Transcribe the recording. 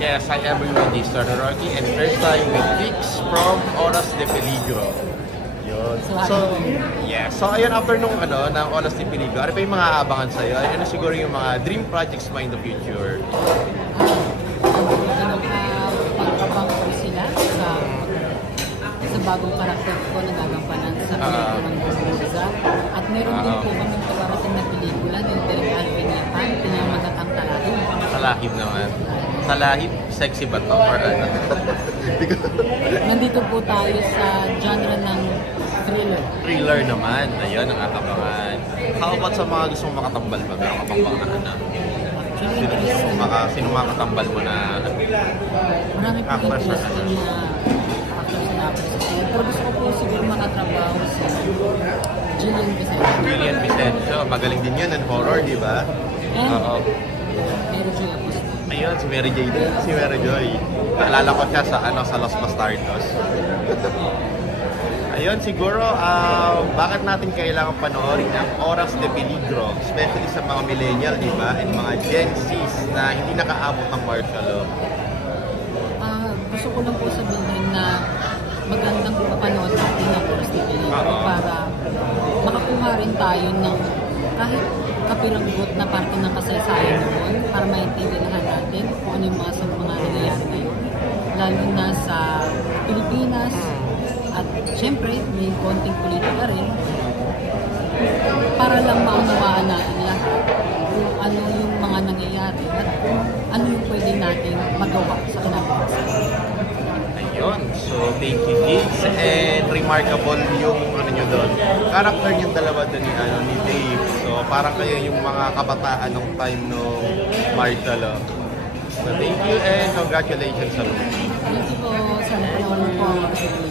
Yes, I am with Mr. Rocky and first time with Fix from Oras de Peligro. Yun. So ayun, after nung ng Oras de Peligro, ano pa yung mga aabangan sa'yo? Ano siguro yung mga dream projects mo in the future? Pagkabang ko sila sa bagong karakter ko na gagampanan sa pelikulang Buruza. At meron din po kami pagkarating na pelikula ng Direk Alvin Yapan, pinamagatang Talahib. Talahib naman. Talahib, sexy ba to? Or ano? Nandito po tayo sa genre ng thriller. Thriller naman. Ayun, ang aabangan. How about sa mga gustong makatambal ba? Meron ka bang baka sino makatambal mo na marami po interesting na actors na napresent. Pero gusto ko po siguro makatrabaho si Jillian Vicencio. Jillian Vicencio, magaling din yun ng horror, di ba? Oo. Mary Joy Agustin. Ayun, si Mary Joy din. Si Mary Joy. Naalala ko siya sa Los Bastardos. Ayun, siguro, bakit natin kailangan panoorin ang Oras de Peligro, especially sa mga millennial, di ba? And mga Gen Zs na hindi nakaabot ng martial law. Gusto ko lang po sabihin na magandang papanood natin ang Oras de Peligro para makakuha rin tayo ng kahit kapiranggot na parte ng kasaysayan noon para maintindihan natin kung ano yung mga nangyayari ngayon. Lalo na sa Pilipinas at syempre may konting politika rin para lang maunawaan natin lahat kung ano yung mga nangyayari at kung ano yung pwede natin magawa sa kinabukasan. Ayun, so thank you kids, and remarkable yung nyo doon. Character niyong dalawa doon ni Dave. So parang kayo yung mga kabataan ng time nung martial law. So thank you and congratulations sa movie. Thank you po sa napanood po.